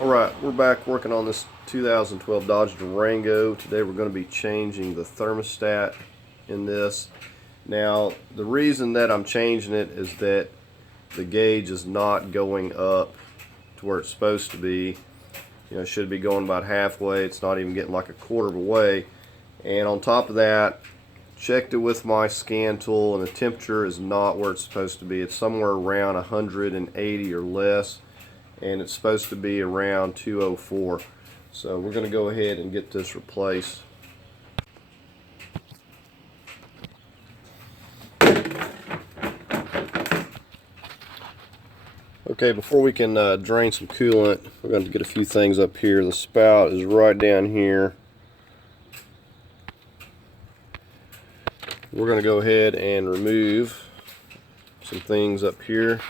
Alright, we're back working on this 2012 Dodge Durango. Today we're going to be changing the thermostat in this. Now, the reason that I'm changing it is that the gauge is not going up to where it's supposed to be. You know, it should be going about halfway. It's not even getting like a quarter of a way. And on top of that, checked it with my scan tool, and the temperature is not where it's supposed to be. It's somewhere around 180 or less, and it's supposed to be around 204. So we're going to go ahead and get this replaced. Okay, before we can drain some coolant, we're going to get a few things up here. The spout is right down here. We're going to go ahead and remove some things up here.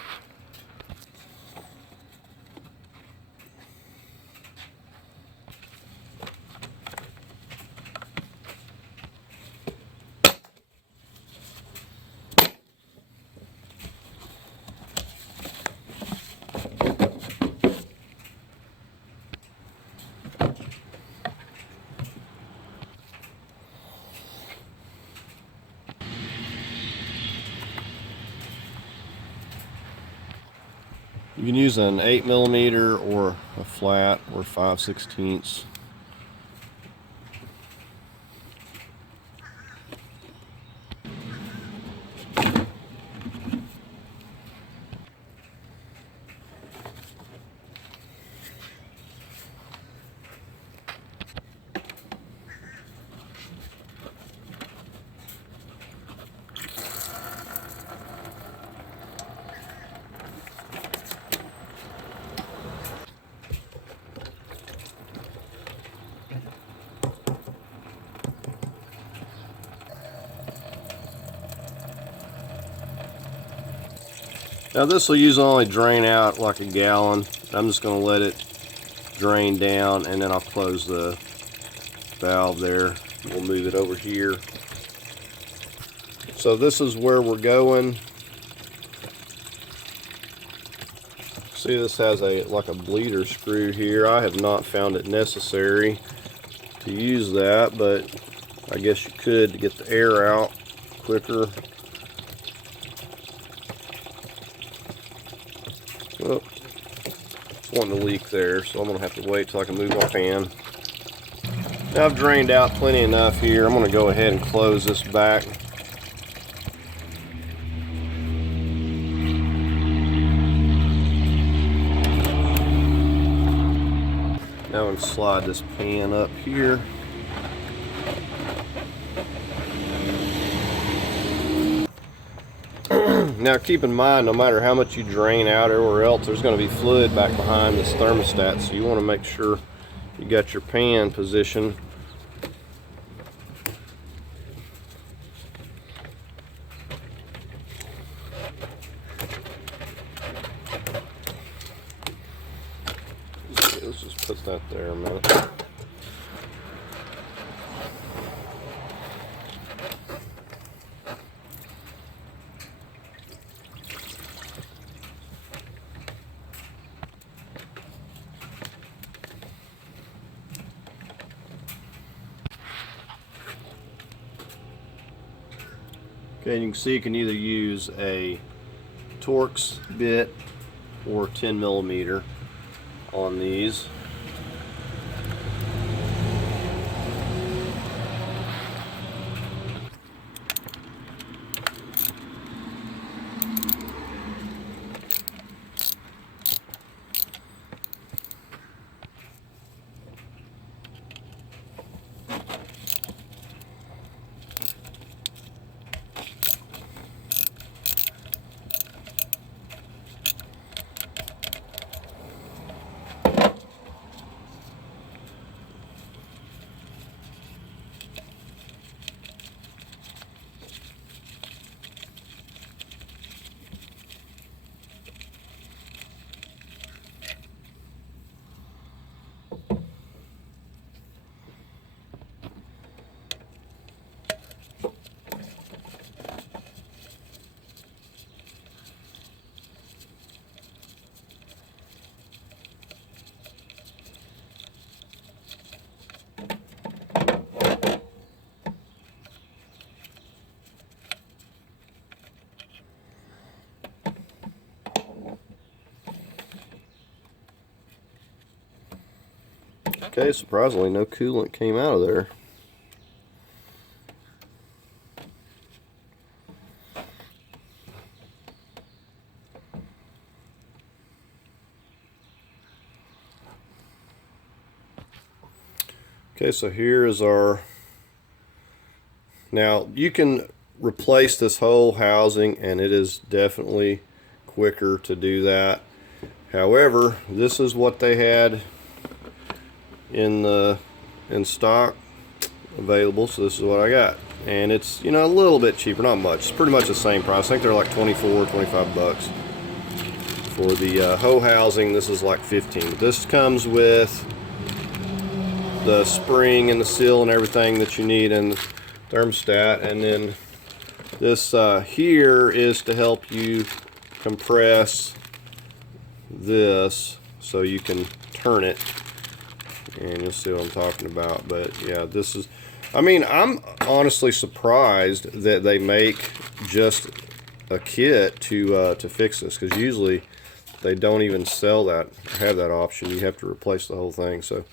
You can use an 8mm or a flat or 5/16. Now this will usually only drain out like a gallon. I'm just going to let it drain down, and then I'll close the valve there. We'll move it over here. So this is where we're going. See, this has like a bleeder screw here. I have not found it necessary to use that, but I guess you could to get the air out quicker. Oh, it's wanting to leak there, so I'm going to have to wait till I can move my pan. Now I've drained out plenty enough here. I'm going to go ahead and close this back. Now I'm going to slide this pan up here. Now keep in mind, no matter how much you drain out or else, there's going to be fluid back behind this thermostat, so you want to make sure you got your pan positioned. Let's just put that there a minute. Okay, you can see you can either use a Torx bit or 10mm on these. Okay, surprisingly no coolant came out of there. Okay, so here is our, now you can replace this whole housing and it is definitely quicker to do that. However, this is what they had in stock available, so this is what I got. And it's, you know, a little bit cheaper, not much. It's pretty much the same price. I think they're like 24, 25 bucks. For the whole housing, this is like 15. This comes with the spring and the seal and everything that you need in the thermostat. And then this here is to help you compress this so you can turn it, and you'll see what I'm talking about. But yeah, this is, I mean, I'm honestly surprised that they make just a kit to fix this, because usually they don't even sell that, have that option. You have to replace the whole thing. So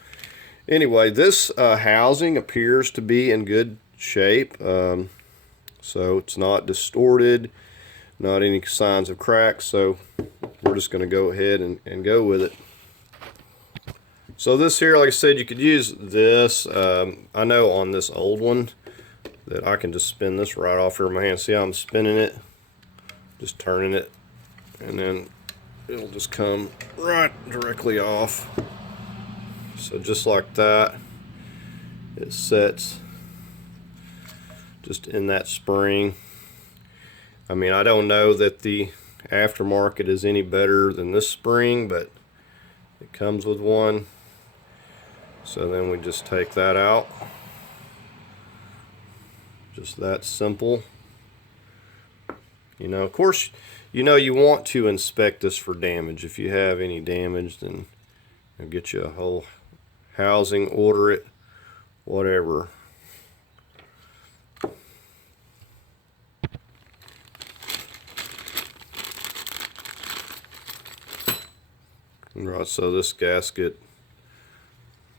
anyway, this housing appears to be in good shape, so it's not distorted, not any signs of cracks, so we're just going to go ahead and go with it. So this here, like I said, you could use this. I know on this old one that I can just spin this right off here in my hand. See how I'm spinning it? Just turning it, and then it'll just come right directly off. So just like that, it sets just in that spring. I mean, I don't know that the aftermarket is any better than this spring, but it comes with one. So then we just take that out. Just that simple. You know, of course, you know you want to inspect this for damage. If you have any damage, then I'll get you a whole housing, order it, whatever. Right, so this gasket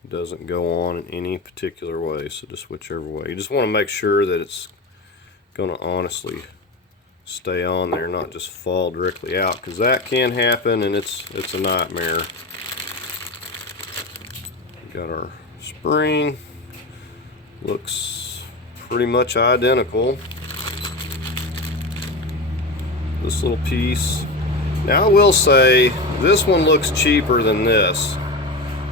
doesn't go on in any particular way, so just whichever way. You just want to make sure that it's going to honestly stay on there, not just fall directly out, because that can happen and it's a nightmare. Got our spring, looks pretty much identical. This little piece. Now I will say this one looks cheaper than this,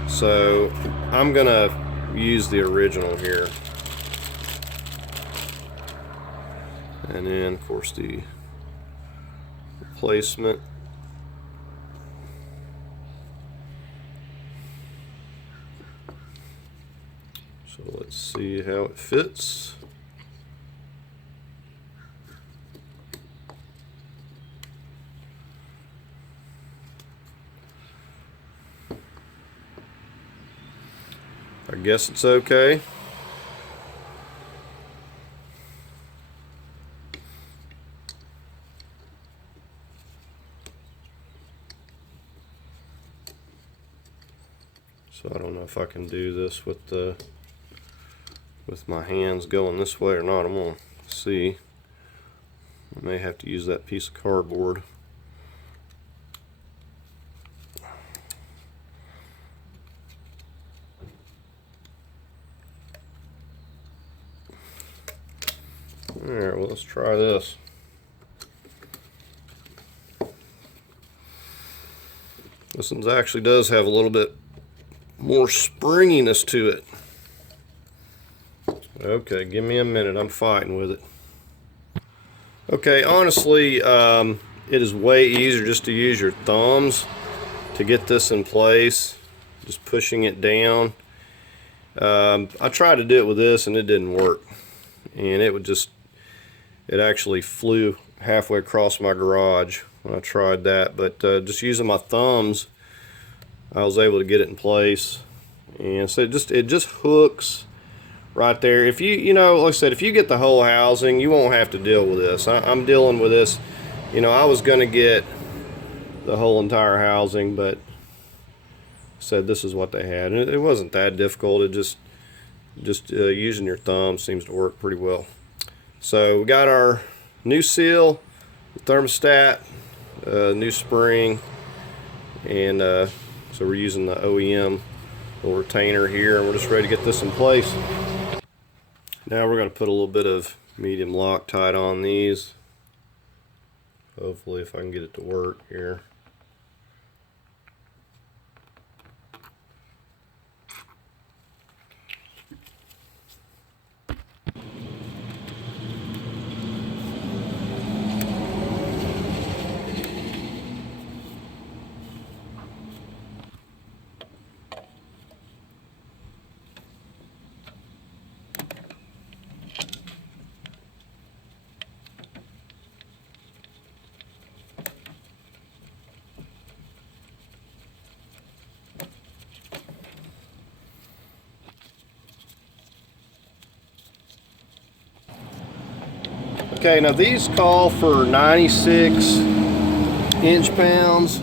so I'm gonna use the original here. And then of course the replacement. So let's see how it fits. I guess it's okay. So I don't know if I can do this with my hands going this way or not. I'm gonna see. I may have to use that piece of cardboard. Alright, well, let's try this. This one actually does have a little bit more springiness to it. Okay, give me a minute. I'm fighting with it. Okay, honestly, it is way easier just to use your thumbs to get this in place. Just pushing it down. I tried to do it with this and it didn't work. And it actually flew halfway across my garage when I tried that. But just using my thumbs, I was able to get it in place. And so it just hooks right there. If you know, like I said, if you get the whole housing, you won't have to deal with this. I'm dealing with this. You know, I was going to get the whole entire housing, but said this is what they had, and it wasn't that difficult. It just using your thumb seems to work pretty well. So we got our new seal, the thermostat, new spring, and so we're using the OEM little retainer here, and we're just ready to get this in place. Now we're going to put a little bit of medium Loctite on these. Hopefully, if I can get it to work here. Okay, now these call for 96 inch-pounds.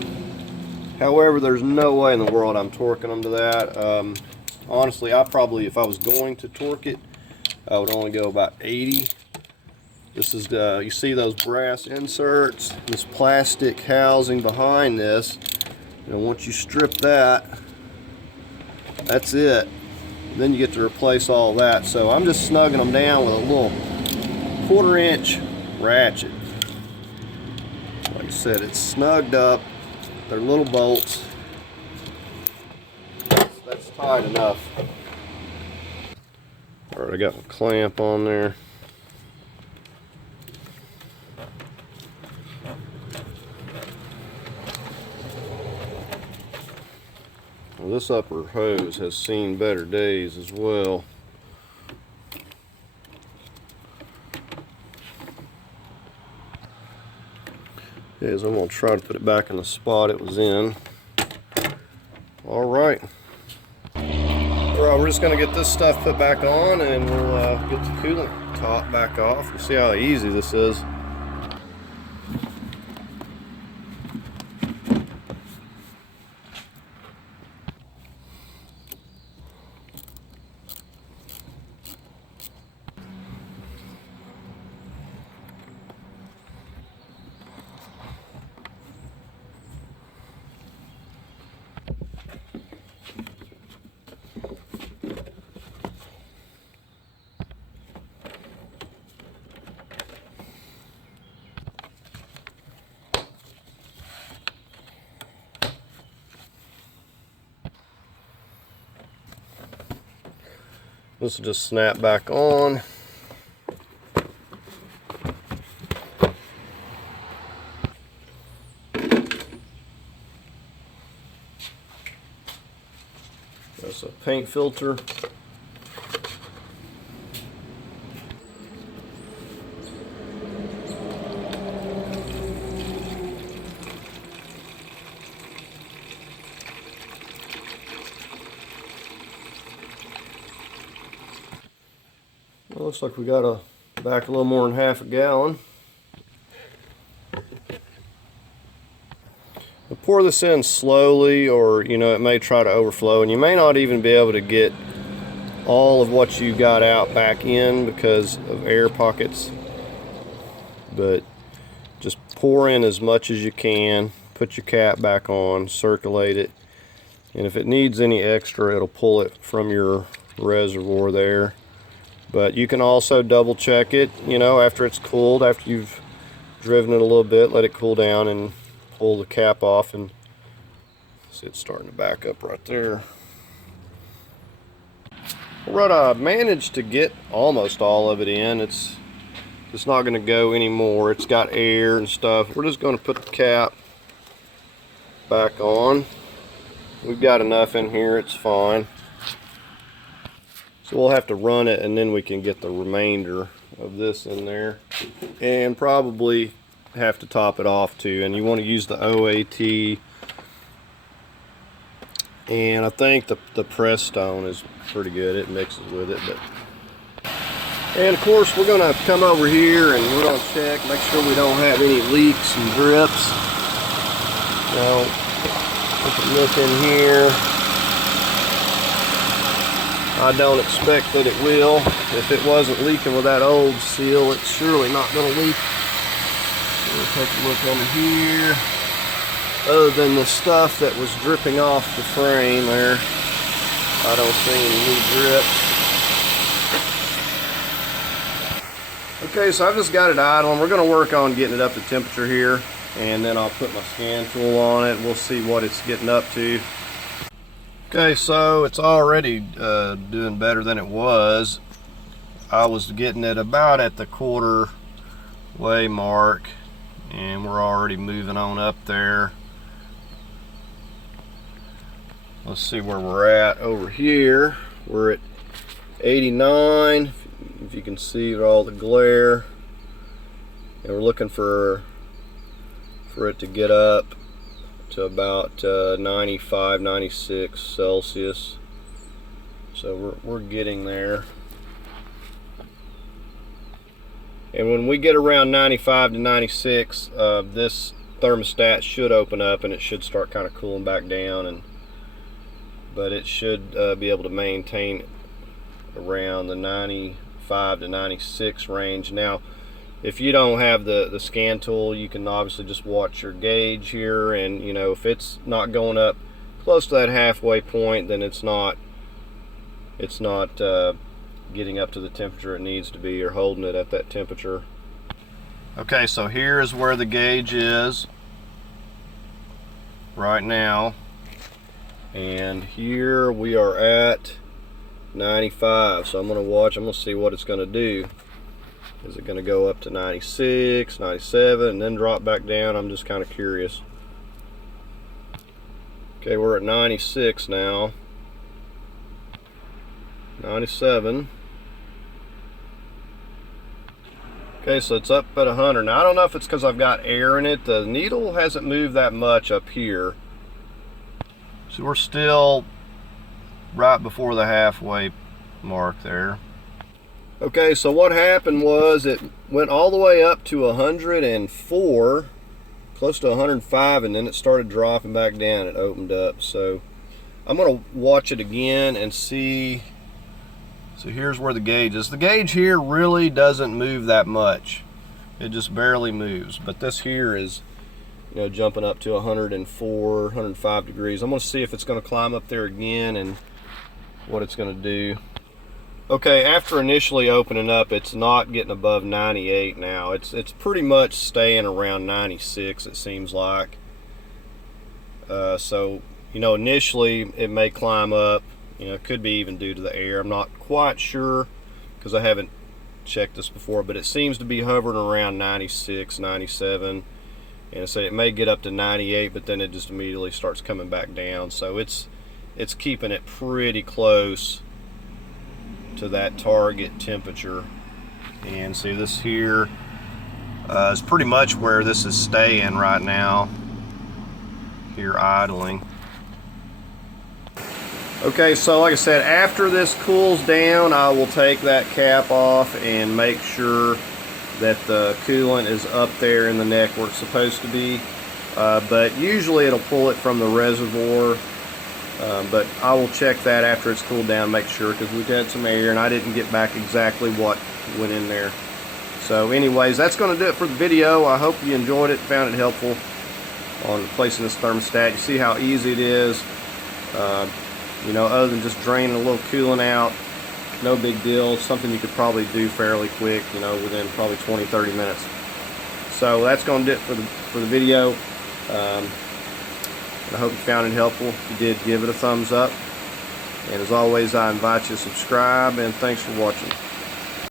However, there's no way in the world I'm torquing them to that. Honestly, I probably, if I was going to torque it, I would only go about 80. This is you see those brass inserts, this plastic housing behind this. And once you strip that, that's it. Then you get to replace all that. So I'm just snugging them down with a little 1/4 inch ratchet. Like I said, it's snugged up. They're little bolts. That's tight enough. Alright, I got my clamp on there. Well, this upper hose has seen better days as well. Is I'm going to try to put it back in the spot it was in. Alright. Alright, we're just going to get this stuff put back on, and we'll get the coolant top back off. You see how easy this is. This will just snap back on. That's a paint filter. Well, looks like we got back a little more than half a gallon. We'll pour this in slowly, or it may try to overflow, and you may not even be able to get all of what you got out back in because of air pockets. But just pour in as much as you can, put your cap back on, circulate it, and if it needs any extra, it'll pull it from your reservoir there. But you can also double check it, after it's cooled, after you've driven it a little bit, let it cool down and pull the cap off, and see it's starting to back up right there. Right, I managed to get almost all of it in. It's not going to go anymore. It's got air and stuff. We're just going to put the cap back on. We've got enough in here, it's fine. So we'll have to run it, and then we can get the remainder of this in there, and probably have to top it off too. And you want to use the OAT, and I think the press stone is pretty good. It mixes with it. And of course, we're going to come over here and we're going to check, make sure we don't have any leaks and drips. Now, look in here. I don't expect that it will. If it wasn't leaking with that old seal, it's surely not going to leak. We'll take a look under here. Other than the stuff that was dripping off the frame there, I don't see any new drip. Okay, so I've just got it idling. We're going to work on getting it up to temperature here, and then I'll put my scan tool on it. We'll see what it's getting up to. Okay, so it's already doing better than it was. I was getting it about at the quarter way mark, and we're already moving on up there. Let's see where we're at over here. We're at 89, if you can see all the glare, and we're looking for it to get up to about 95, 96 Celsius. So we're getting there. And when we get around 95 to 96, this thermostat should open up and it should start kind of cooling back down. But it should be able to maintain around the 95 to 96 range. Now, if you don't have the scan tool, you can obviously just watch your gauge here, and you know, if it's not going up close to that halfway point, then it's not getting up to the temperature it needs to be, or holding it at that temperature. Okay, so here is where the gauge is right now, and here we are at 95. So I'm gonna see what it's gonna do. Is it going to go up to 96, 97, and then drop back down? I'm just kind of curious. Okay, we're at 96 now. 97. Okay, so it's up at 100. Now, I don't know if it's because I've got air in it. The needle hasn't moved that much up here. So we're still right before the halfway mark there. Okay, so what happened was it went all the way up to 104, close to 105, and then it started dropping back down. It opened up. So I'm going to watch it again and see. So here's where the gauge is. The gauge here really doesn't move that much. It just barely moves. But this here is, you know, jumping up to 104, 105 degrees. I'm going to see if it's going to climb up there again and what it's going to do. Okay, after initially opening up, it's not getting above 98 now. It's pretty much staying around 96, it seems like. So, you know, initially it may climb up. You know, it could be even due to the air. I'm not quite sure because I haven't checked this before, but it seems to be hovering around 96, 97. And so it may get up to 98, but then it just immediately starts coming back down. So it's keeping it pretty close to that target temperature. And see, this here is pretty much where this is staying right now, here idling. Okay, so like I said, after this cools down, I will take that cap off and make sure that the coolant is up there in the neck where it's supposed to be. But usually it'll pull it from the reservoir. But I will check that after it's cooled down, make sure, because we've had some air and I didn't get back exactly what went in there. So anyways, that's going to do it for the video. I hope you enjoyed it, found it helpful on replacing this thermostat. You see how easy it is. You know, other than just draining a little coolant out, no big deal. Something you could probably do fairly quick, you know, within probably 20-30 minutes. So that's going to do it for the video. I hope you found it helpful. If you did, give it a thumbs up. And as always, I invite you to subscribe, and thanks for watching.